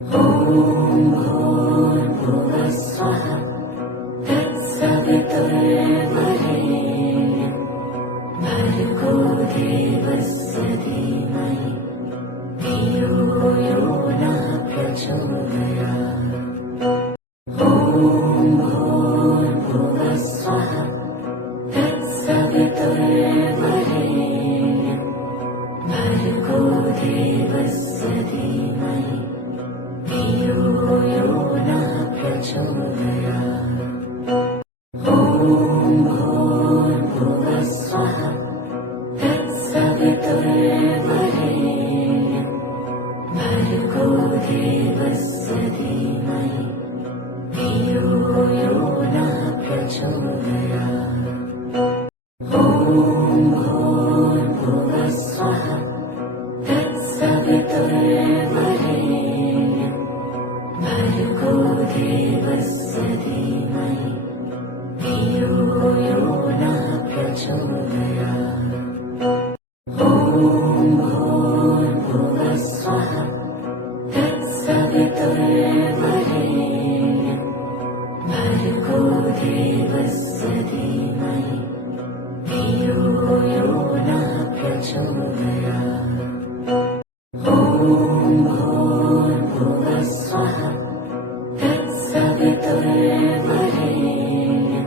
ॐ भूर्भुवस्सुवः तत्सवितुर्वरेण्यं भर्गो देवस्य धीमहि धियो यो नः प्रचोदयात्। ॐ भूर्भुवस्सुवः तत्सवितुर्वरेण्यं भर्गो देवस्य धीमहि धियो यो नः प्रचोदयात्। ॐ भूर्भुवस्सुवः तत्सवितुर्वरेण्यं भर्गो देवस्य धीमहि धियो यो नः प्रचोदयात्। ॐ भूर्भुवस्सुवः तत्सवितुर्वरेण्यं भर्गो देवस्य धीमहि धियो यो नः प्रचोदयात्। ॐ भूर्भुवस्सुवः तत्सवितुर्वरेण्यं भर्गो देवस्य धीमहि धियो यो नः प्रचोदयात्। ॐ भूर्भुवस्सुवः तत्सवितुर्वरेण्यं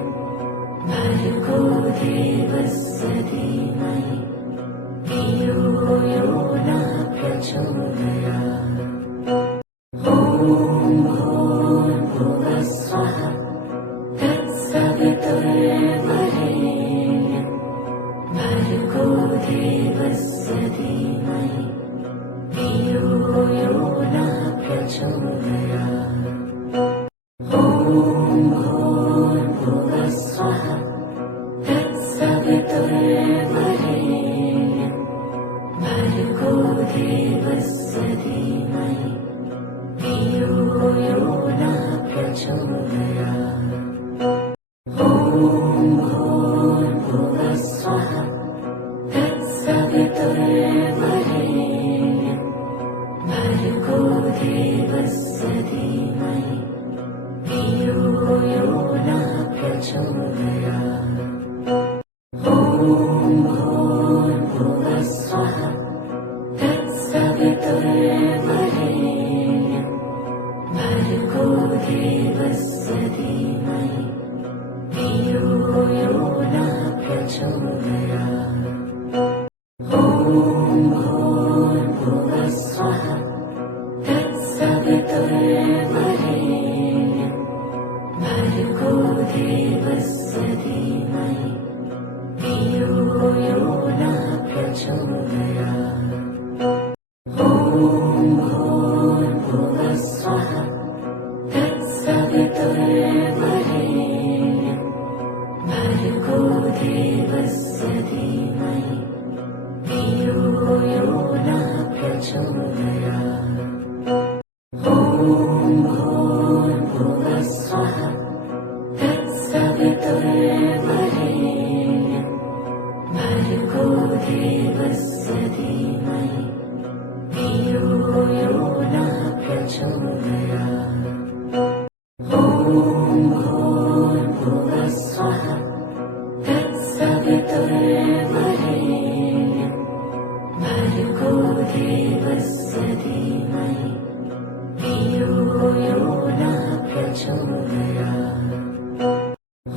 भर्गो देवस्य धीमहि धियो यो नः प्रचोदयात्। ॐ भूर्भुवस्सुवः तत्सवितुर्वरेण्यं भर्गो देवस्य धीमहि धियो यो नः प्रचोदयात्। ॐ भूर्भुवस्सुवः तत्सवितुर्वरेण्यं भर्गो देवस्य धीमहि धियो यो नः प्रचोदयात्। ॐ भूर्भुवस्सुवः तत्सवितुर्वरेण्यं भर्गो देवस्य धीमहि धियो यो नः प्रचोदयात्। ॐ भूर्भुवस्सुवः तत्सवितुर्वरेण्यं भर्गो देवस्य धीमहि धियो यो नः प्रचोदयात्। ॐ भूर्भुवस्सुवः तत्सवितुर्वरेण्यं भर्गो देवस्य धीमहि धियो यो नः प्रचोदयात्। ॐ भूर्भुवस्सुवः तत्सवितुर्वरेण्यं भर्गो देवस्य धीमहि धियो यो नः प्रचोदयात्। ॐ भूर्भुवस्सुवः तत्सवितुर्वरेण्यं भर्गो देवस्य धीमहि धियो यो नः प्रचोदयात्। ॐ भूर्भुवस्सुवः तत्सवितुर्वरेण्यं भर्गो देवस्य धीमहि धियो यो नः प्रचोदयात्।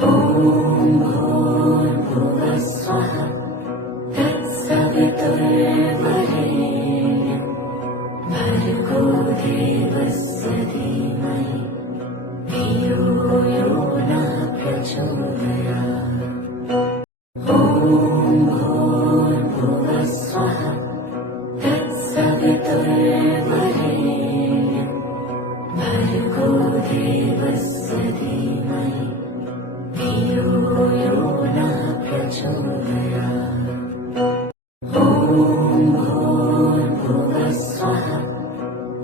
ॐ भूर्भुवस्सुवः तत्सवितुर्वरेण्यं भर्गो देवस्य धीमहि धियो यो नः प्रचोदयात्। ॐ भूर्भुवस्सुवः तत्सवितुर्वरेण्यं भर्गो देवस्य धीमहि धियो यो नः प्रचोदयात्। ॐ भूर्भुवस्सुवः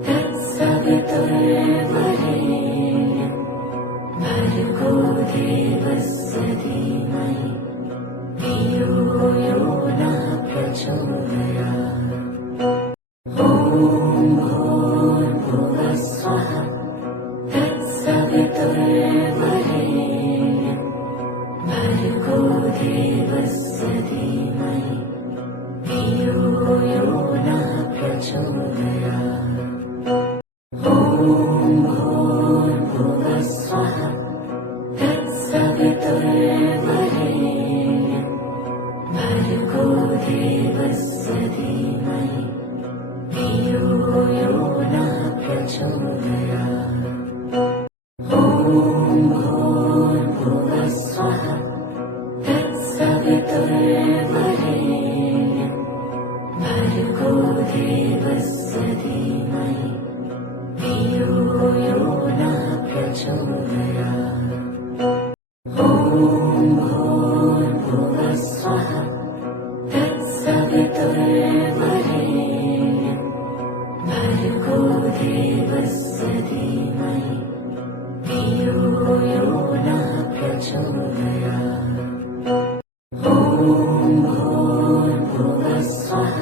तत्सवितुर्वरेण्यं भर्गो देवस्य धीमहि धियो यो नः प्रचोदयात्। ॐ भूर्भुवस्सुवः प्रचोदयात्। ॐ भूर्भुवस्सुवः तत्सवितुर्वरेण्यं भर्गो देवस्य धीमहि धियो यो नः प्रचोदयात्। ॐ भूर्भुवस्सुवः तत्सवितुर्वरेण्यं भर्गो देवस्य धीमहि धियो यो नः प्रचोदयात्। ॐ भूर्भुवस्सुवः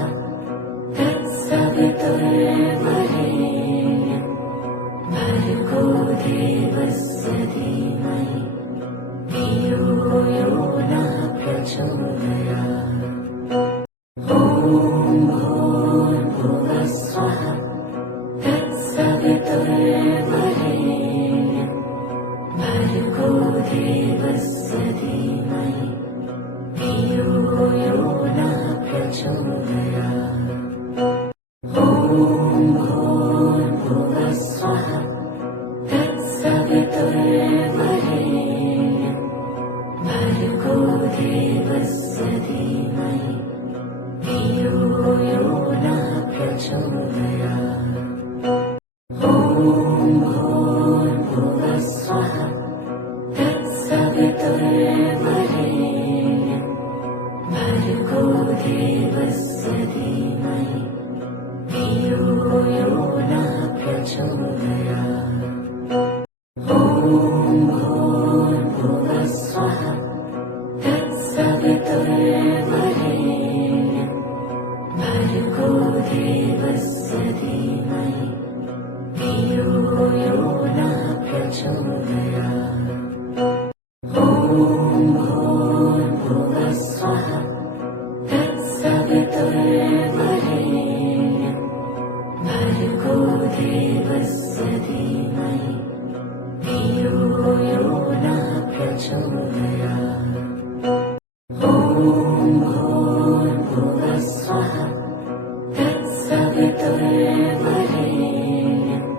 तत्सवितुर्वरेण्यं भर्गो देवस्य धीमहि धियो यो नः प्रचोदयात्। ॐ भूर्भुवस्सुवः तत्सवितुर्वरेण्यं भर्गो देवस्य धीमहि धियो यो नः प्रचोदयात्। ॐ भूर्भुवस्सुवः तत्सवितुर्वरेण्यं भर्गो देवस्य धीमहि धियो यो नः प्रचोदयात्। ॐ भूर्भुवस्सुवः तत्सवितुर्वरेण्यं भर्गो देवस्य धीमहि धियो यो नः प्रचोदयात्। ॐ भूर्भुवस्सुवः तत्सवितुर्वरेण्यं भर्गो देवस्य धीमहि धियो यो नः प्रचोदयात्। ॐ भूर्भुवस्सुवः तत्सवितुर्वरेण्यं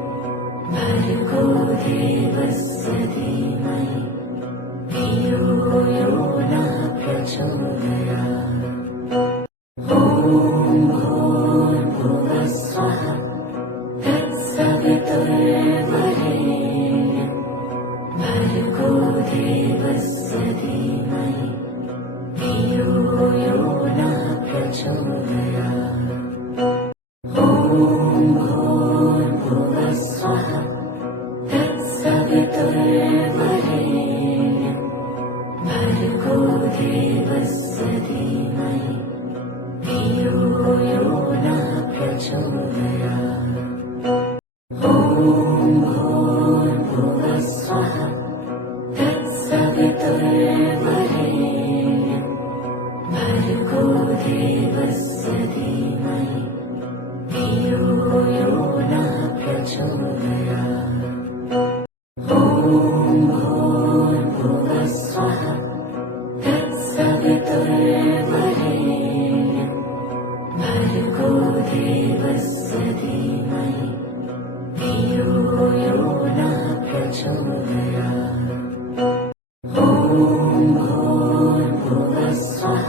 भर्गो देवस्य धीमहि धियो यो नः प्रचोदयात्। ॐ भूर्भुवस्सुवः तत्सवितुर्वरेण्यं भर्गो देवस्य धीमहि धियो यो नः प्रचोदयात्। ॐ भूर्भुवस्सुवः तत्सवितुर्वरेण्यं भर्गो देवस्य धीमहि धियो यो नः प्रचोदयात्। ॐ भूर्भुवस्सुवः तत्सवितुर्वरेण्यं भर्गो देवस्य धीमहि धियो यो नः प्रचोदयात्। ॐ भूर्भुवस्सुवः तत्सवितुर्वरेण्यं भर्गो देवस्य धीमहि धियो यो नः प्रचोदयात्। ॐ भूर्भुवस्सुवः तत्सवितुर्वरेण्यं भर्गो देवस्य धीमहि धियो यो नः प्रचोदयात्। ॐ भूर्भुवस्सुवः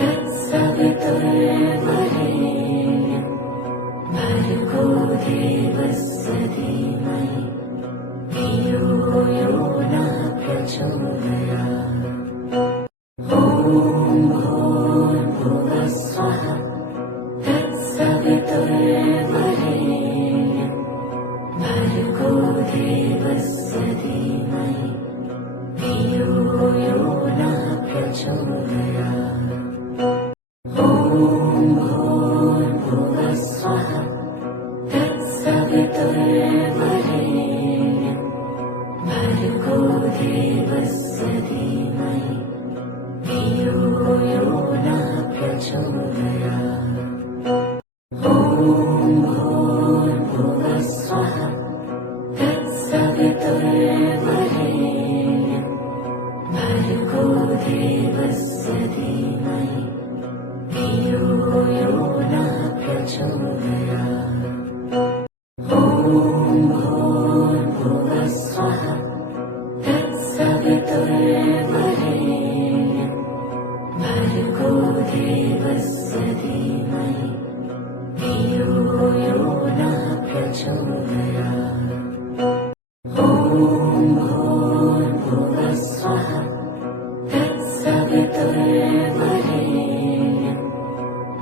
तत्सवितुर्वरेण्यं भर्गो देवस्य धीमहि धियो यो नः प्रचोदयात्। ॐ भूर्भुवस्सुवः तत्सवितुर्वरेण्यं भर्गो देवस्य धीमहि धियो यो नः प्रचोदयात्। ॐ भूर्भुवस्सुवः तत्सवितुर्वरेण्यं भर्गो देवस्य धीमहि धियो यो नः प्रचोदयात्। ॐ भूर्भुवस्सुवः तत्सवितुर्वरेण्यं भर्गो देवस्य धीमहि धियो यो नः प्रचोदयात्। भूर्भुवस्वः तत्सवितुर्वरेण्यं भर्गो देवस्य धीमहि धियो यो नः प्रचोदयात्। ॐ भूर्भुवस्वः तत्सवितुर्वरेण्यं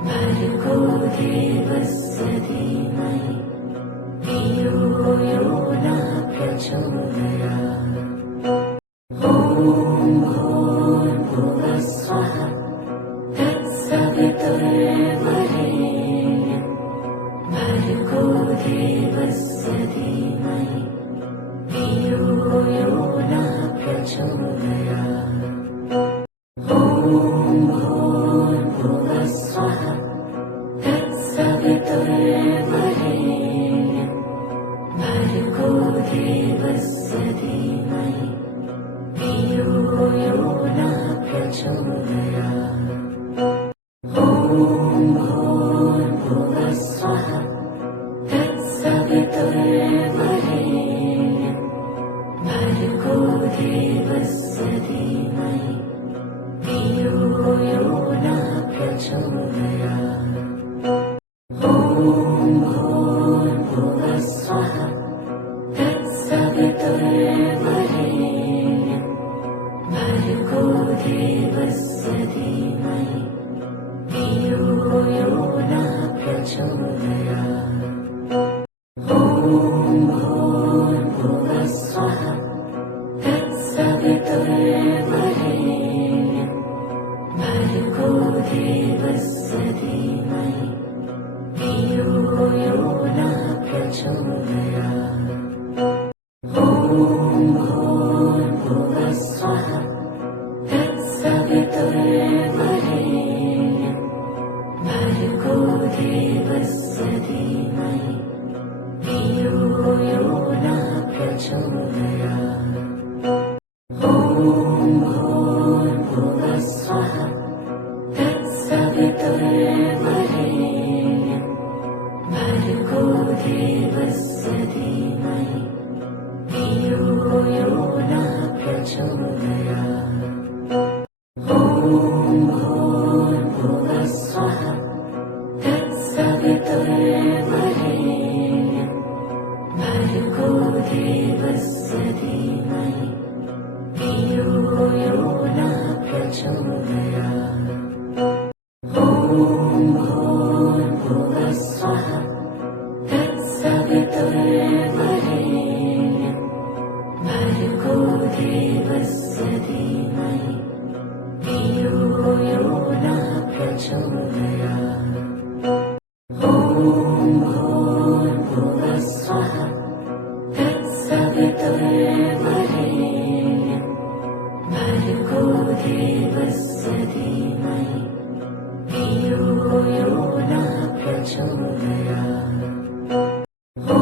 भर्गो देवस्य धीमहि धियो यो नः प्रचोदयात्। ॐ भूर्भुवस्वः तत्सवितुर्वरेण्यं भर्गो देवस्य धीमहि धियो यो नः प्रचोदयात्। ॐ भूर्भुवस्वः तत्सवितुर्वरेण्यं भर्गो देवस्य धीमहि धियो यो नः प्रचोदयात्। ॐ भूर्भुवस्वः तत्सवितुर्वरेण्यं भर्गो देवस्य धीमहि धियो यो नः प्रचोदयात्। ॐ भूर्भुवस्वः तत्सवितुर्वरेण्यं भर्गो देवस्य धीमहि धियो यो नः प्रचोदयात्। ॐ भूर्भुवस्वः तत्सवितुर्वरेण्यं भर्गो देवस्य धीमहि धियो यो नः प्रचोदयात्। ॐ भूर्भुवस्वः तत्सवितुर्वरेण्यं भर्गो देवस्य धीमहि धियो यो नः प्रचोदयात्। ॐ भूर्भुवस्वः तत्सवितुर्वरेण्यं भर्गो देवस्य धीमहि धियो यो नः प्रचोदयात्। ॐ भूर्भुवस्वः तत्सवितुर्वरेण्यं भर्गो देवस्य धीमहि धियो यो नः प्रचोदयात्। ॐ भूर्भुवस्वः तत्सवितुर्वरेण्यं भर्गो देवस्य धीमहि धियो यो नः प्रचोदयात्। ॐ भूर्भुवस्वः तत्सवितुर्वरेण्यं भर्गो देवस्य धीमहि धियो यो नः प्रचोदयात्। ॐ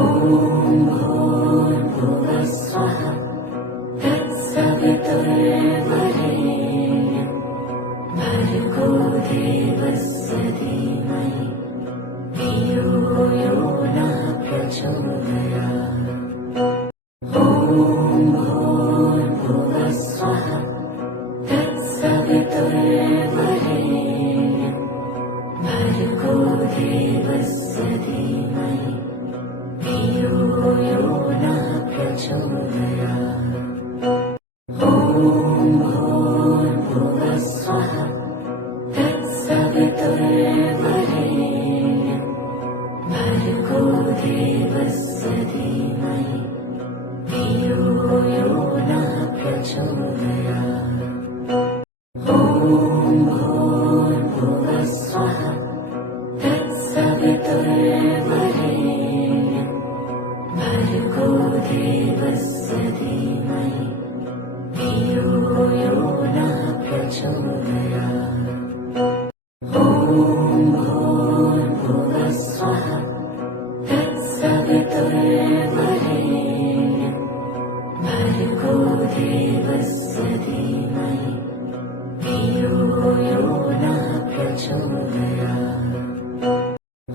भूर्भुवस्वः तत्सवितुर्वरेण्यं भर्गो देवस्य धीमहि धियो यो नः प्रचोदयात्। ॐ भूर्भुवस्वः तत्सवितुर्वरेण्यं भर्गो देवस्य धीमहि धियो यो नः प्रचोदयात्। ॐ भूर्भुवस्वः तत्सवितुर्वरेण्यं भर्गो देवस्य धीमहि धियो यो नः प्रचोदयात्। ॐ भूर्भुवस्वः तत्सवितुर्वरेण्यं भर्गो देवस्य धीमहि धियो यो नः प्रचोदयात्। ॐ भूर्भुवस्वः तत्सवितुर्वरेण्यं भर्गो देवस्य धीमहि धियो यो नः प्रचोदयात्। ॐ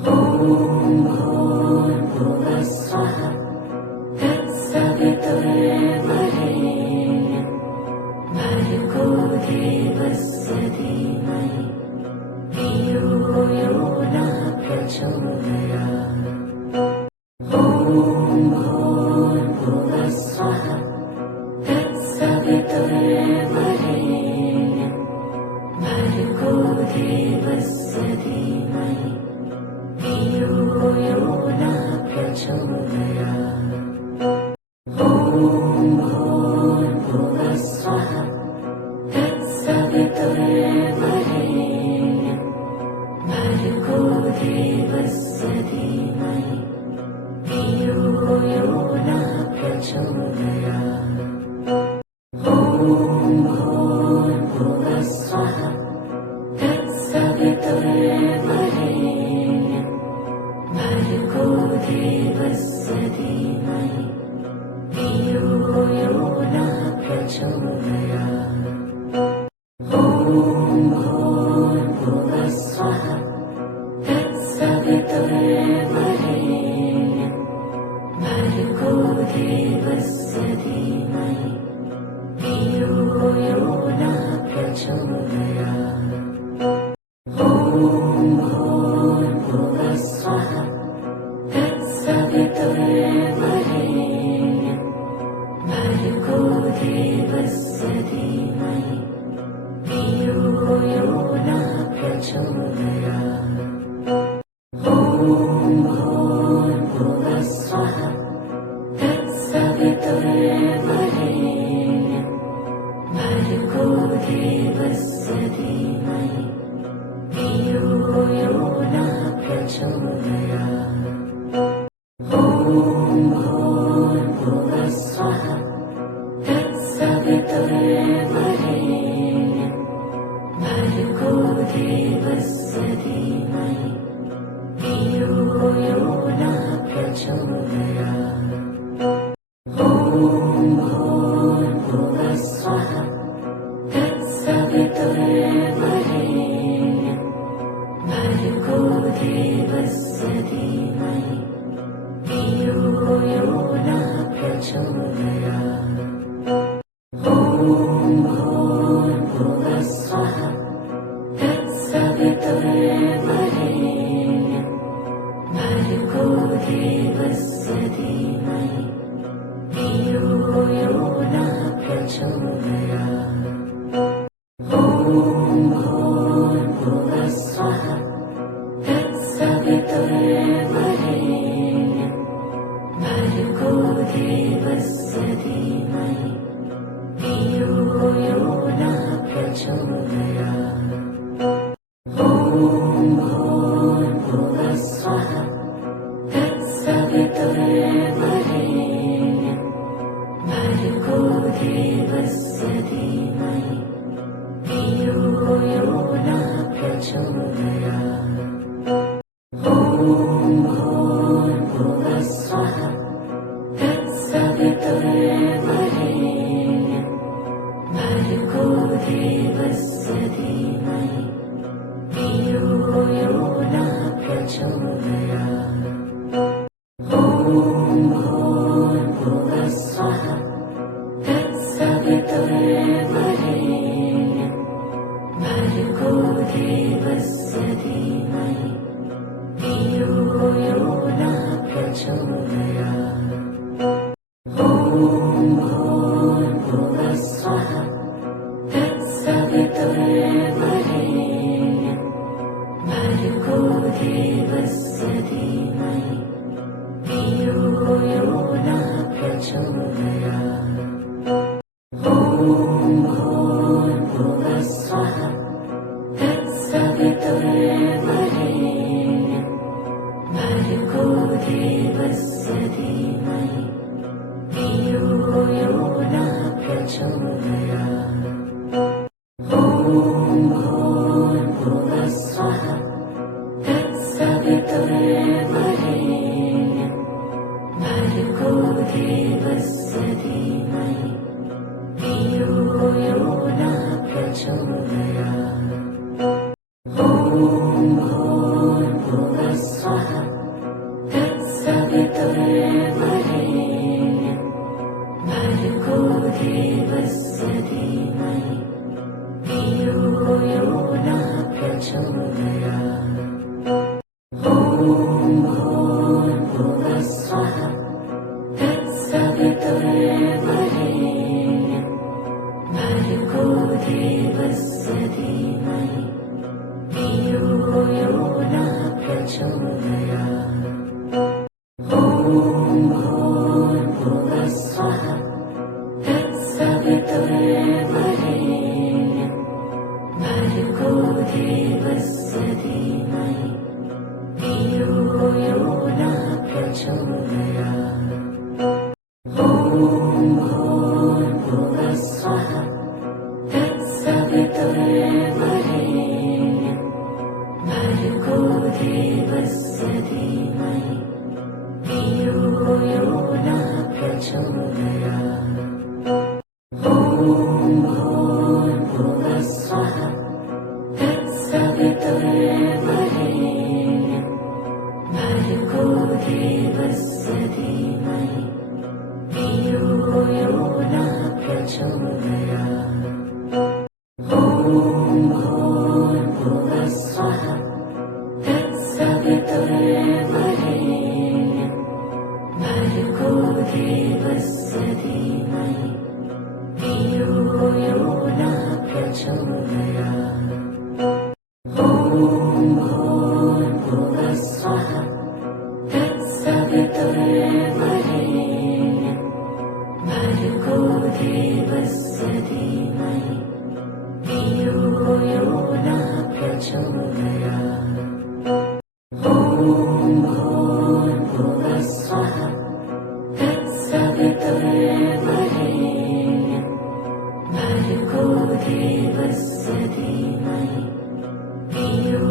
भूर्भुवस्वः प्रचोदयात्। ॐ भूर्भुवस्सुवः तत्सवितुर्वरेण्यं भर्गो देवस्य धीमहि धियो यो नः प्रचोदयात्। ॐ भूर्भुवस्सुवः तत्सवितुर्वरेण्यं भर्गो देवस्य धीमहि धियो यो नः प्रचोदयात्। ॐ भूर्भुवस्सुवः तत्सवितुर्वरेण्यं भर्गो देवस्य धीमहि धियो यो नः प्रचोदयात्। ॐ भूर्भुवस्सुवः तत्सवितुर्वरेण्यं भर्गो देवस्य धीमहि धियो यो नः प्रचोदयात्। ॐ भूर्भुवस्सुवः तत्सवितुर्वरेण्यं भर्गो देवस्य धीमहि धियो यो नः प्रचोदयात्। ॐ भूर्भुवस्सुवः तत्सवितुर्वरेण्यं भर्गो देवस्य धीमहि धियो यो नः प्रचोदयात्। ॐ भूर्भुवस्सुवः तत्सवितुर्वरेण्यं भर्गो देवस्य धीमहि धियो यो नः प्रचोदयात्। ॐ भूर्भुवस्सुवः तत्सवितुर्वरेण्यं भर्गो देवस्य धीमहि धियो यो नः प्रचोदयात्। ॐ भूर्भुवस्सुवः तत्सवितुर्वरेण्यं भर्गो देवस्य धीमहि धियो यो नः प्रचोदयात्। ॐ भूर्भुवस्सुवः तत्सवितुर्वरेण्यं भर्गो देवस्य धीमहि धियो यो नः प्रचोदयात्। ॐ भूर्भुवस्सुवः तत्सवितुर्वरेण्यं भर्गो देवस्य धीमहि धियो यो नः प्रचोदयात्। ॐ भूर्भुवस्सुवः तत्सवितुर्वरेण्यं भर्गो देवस्य धीमहि धियो यो नः प्रचोदयात्। ॐ भूर्भुवस्सुवः तत्सवितुर्वरेण्यं भर्गो देवस्य धीमहि धियो यो नः प्रचोदयात्। ॐ भूर्भुवस्सुवः तत्सवितुर्वरेण्यं भर्गो देवस्य धीमहि धियो यो नः प्रचोदयात्। ॐ भूर्भुवस्सुवः तत्सवितुर्वरेण्यं भर्गो देवस्य धीमहि धियो यो नः प्रचोदयात्। ॐ भूर्भुवस्सुवः तत्सवितुर्वरेण्यं भर्गो देवस्य धीमहि धियो यो नः प्रचोदयात्। ॐ भूर्भुवस्सुवः तत्सवितुर्वरेण्यं भर्गो देवस्य धीमहि धियो यो नः प्रचोदयात्। ॐ ॐ भूर्भुवस्सुवः तत्सवितुर्वरेण्यं भर्गो देवस्य धीमहि धियो यो नः प्रचोदयात् ॐ भूर्भुवस्सुवः तत्सवितुर्वरेण्यं भर्गो देवस्य धीमहि धियो यो नः प्रचोदयात् ॐ भूर्भुवस्सुवः तत्सवितुर्वरेण्यं भर्गो देवस्य धीमहि धियो यो नः प्रचोदयात् ॐ भूर्भुवस्सुवः तत्सवितुर्वरेण्यं भर्गो देवस्य धीमहि धियो यो नः प्रचोदयात् ॐ भूर्भुवस्सुवः तत्सवितुर्वरेण्यं भर्गो देवस्य धीमहि धियो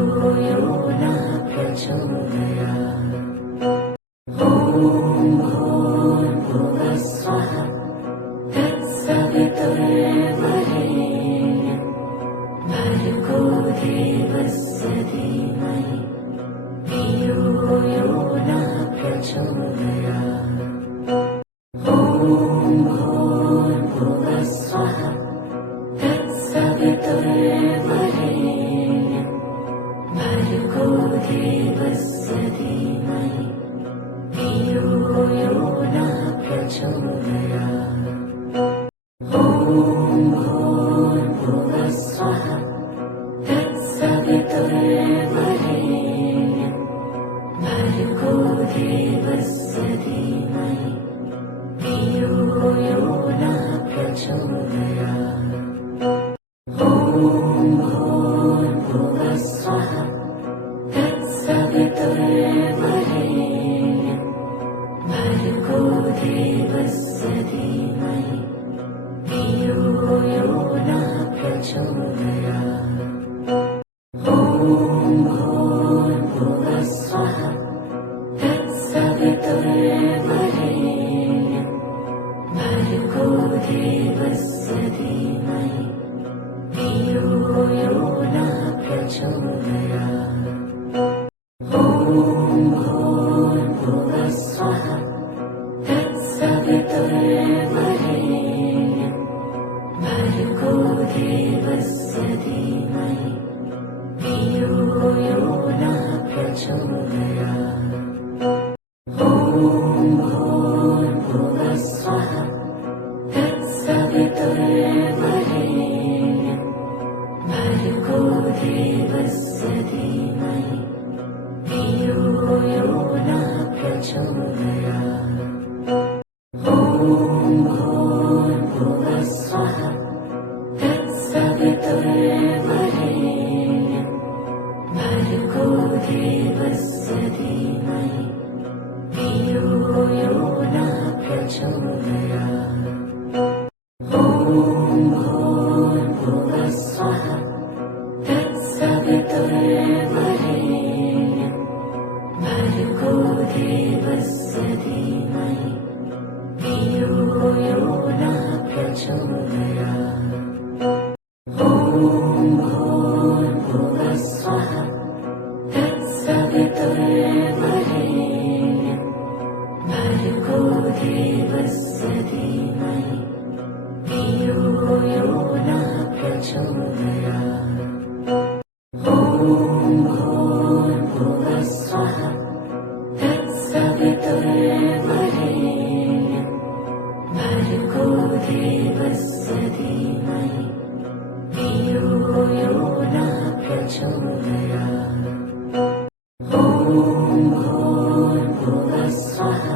यो नः प्रचोदयात् ॐ भूर्भुवस्सुवः तत्सवितुर्वरेण्यं भर्गो देवस्य धीमहि धियो यो नः प्रचोदयात् ॐ भूर्भुवस्सुवः तत्सवितुर्वरेण्यं भर्गो देवस्य धीमहि धियो यो नः प्रचोदयात् ॐ भूर्भुवस्सुवः तत्सवितुर्वरेण्यं भर्गो देवस्य धीमहि धियो यो नः प्रचोदयात् ॐ भूर्भुवस्सुवः तत्सवितुर्वरेण्यं भर्गो देवस्य धीमहि धियो यो नः प्रचोदयात् ॐ भूर्भुवस्सुवः तत्सवितुर्वरेण्यं भर्गो देवस्य धीमहि धियो यो नः प्रचोदयात् ॐ भूर्भुवस्सुवः तत्सवितुर्वरेण्यं भर्गो देवस्य धीमहि धियो यो नः प्रचोदयात् ॐ भूर्भुवस्सुवः तत्सवितुर्वरेण्यं भर्गो देवस्य धीमहि धियो यो नः प्रचोदयात् ॐ भूर्भुवस्सुवः तत्सवितुर्वरेण्यं भर्गो देवस्य धीमहि धियो यो नः प्रचोदयात् ॐ भूर्भुवस्सुवः तत्सवितुर्वरेण्यं भर्गो देवस्य धीमहि धियो यो नः प्रचोदयात् ॐ भूर्भुवस्सुवः तत्सवितुर्वरेण्यं भर्गो देवस्य धीमहि धियो यो नः प्रचोदयात् ॐ भूर्भुवस्सुवः तत्सवितुर्वरेण्यं भर्गो देवस्य धीमहि धियो यो नः प्रचोदयात् ॐ भूर्भुवस्सुवः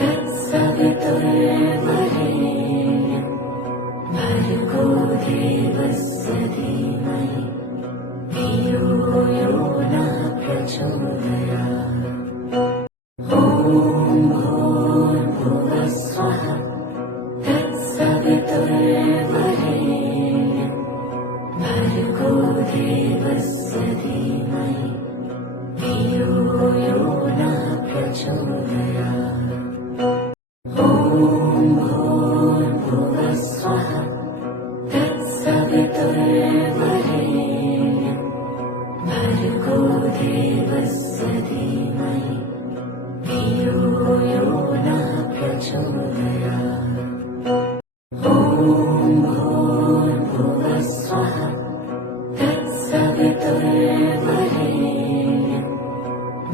तत्सवितुर्वरेण्यं भर्गो देवस्य धीमहि धियो यो नः प्रचोदयात् ॐ भूर्भुवस्सुवः भूर्भुवस्वः तत्सवितुर्वरेण्यं भर्गो देवस्य धीमहि धियो यो नः प्रचोदयात्। ॐ भूर्भुवस्वः तत्सवितुर्वरेण्यं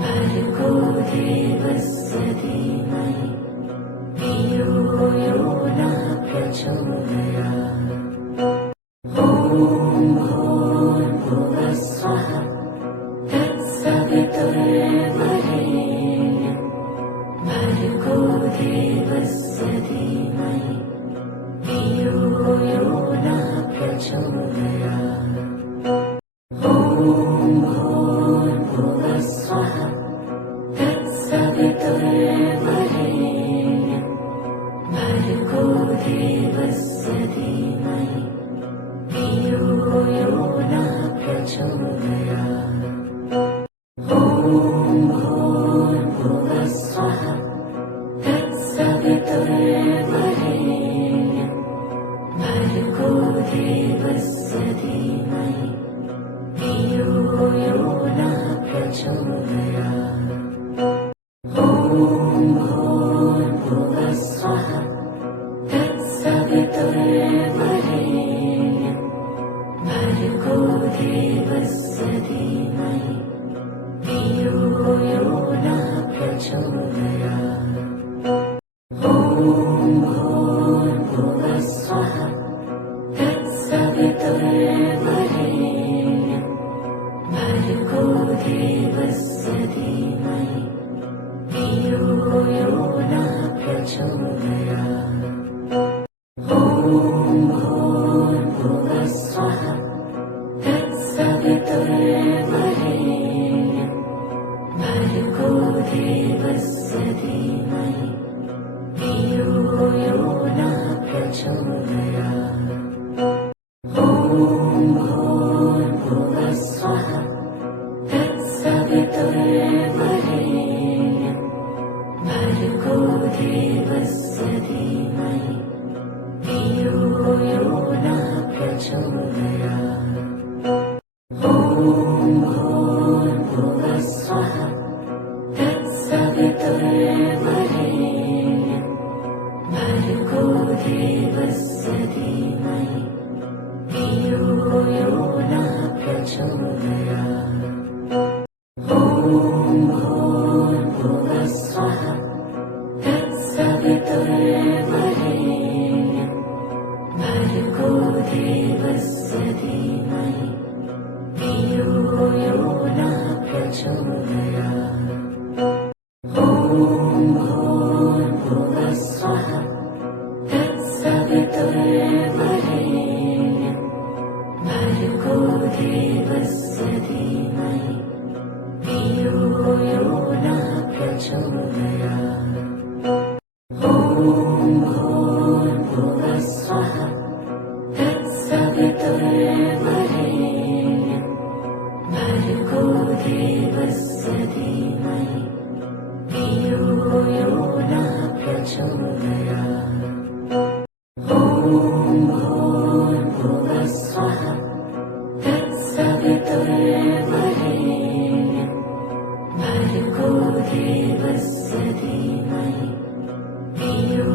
भर्गो देवस्य धीमहि धियो यो नः प्रचोदयात्। ॐ भूर्भुवस्वः तत्सवितुर्वरेण्यं भर्गो देवस्य धीमहि धियो यो नः प्रचोदयात्। ॐ भूर्भुवस्वः तत्सवितुर्वरेण्यं भर्गो देवस्य धीमहि धियो यो नः प्रचोदयात्। ॐ भूर्भुवस्वः तत्सवितुर्वरेण्यं भर्गो देवस्य धीमहि धियो यो नः प्रचोदयात्। ॐ भूर्भुवस्वः तत्सवितुर्वरेण्यं भर्गो देवस्य धीमहि धियो यो नः प्रचोदयात्। ॐ भूर्भुवस्वः तत्सवितुर्वरेण्यं भर्गो देवस्य धीमहि धियो यो नः प्रचोदयात्। ॐ भूर्भुवस्वः तत्सवितुर्वरेण्यं भर्गो देवस्य धीमहि धियो यो नः प्रचोदयात्। ॐ भूर्भुवस्वः तत्सवितुर्वरेण्यं भर्गो देवस्य धीमहि धियो यो नः प्रचोदयात्। ॐ भूर्भुवस्वः तत्सवितुर्वरेण्यं भर्गो देवस्य धीमहि धियो यो नः प्रचोदयात्। ॐ भूर्भुवस्वः तत्सवितुर्वरेण्यं भर्गो देवस्य धीमहि धियो यो नः प्रचोदयात्। ॐ भूर्भुवस्वः तत्सवितुर्वरेण्यं भर्गो देवस्य धीमहि धियो यो नः प्रचोदयात्। ॐ भूर्भुवस्वः तत्सवितुर्वरेण्यं भर्गो देवस्य धीमहि धियो यो नः प्रचोदयात्। ॐ भूर्भुवस्वः तत्सवितुर्वरेण्यं भर्गो देवस्य धीमहि धियो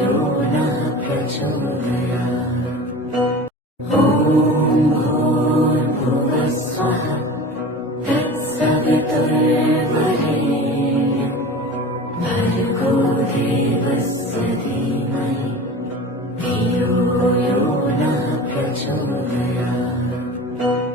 यो नः प्रचोदयात्। ॐ भूर्भुवस्वः